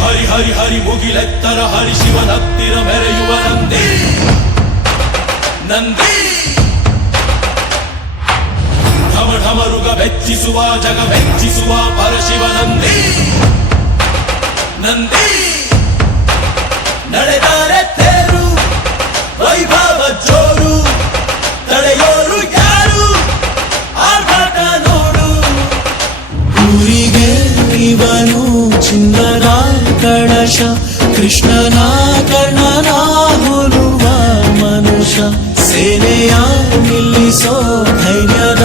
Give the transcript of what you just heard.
ಹರಿ ಹರಿ ಹರಿ ಮುಗಿಲೆತ್ತರ ಹರಿ ಶಿವನತ್ತಿರ ಮೆರೆಯುವ ನಂದಿ ನಂದಿ ಢಮ ಢಮರುಗ ಬೆಚ್ಚಿಸುವ ಜಗ ಬೆಚ್ಚಿಸುವ ಪರಶಿವ ನಂದಿ ನಂದಿ ನಡೆದರೆ ತೇರು ವೈಭವ ಜೋರು ತಡೆಯೋರು ಯಾರು ಆರ್ಭಟ ನೋಡು ಊರಿಗೆ ಇವನು ಚಿನ್ನದ ಕಳಶ ಕೃಷ್ಣನ ಕರ್ಣನ ಹೋಲುವ ಮನುಷ್ಯ ಸೇನೆಯ ನಿಲ್ಲಿಸೋ ಧೈರ್ಯದ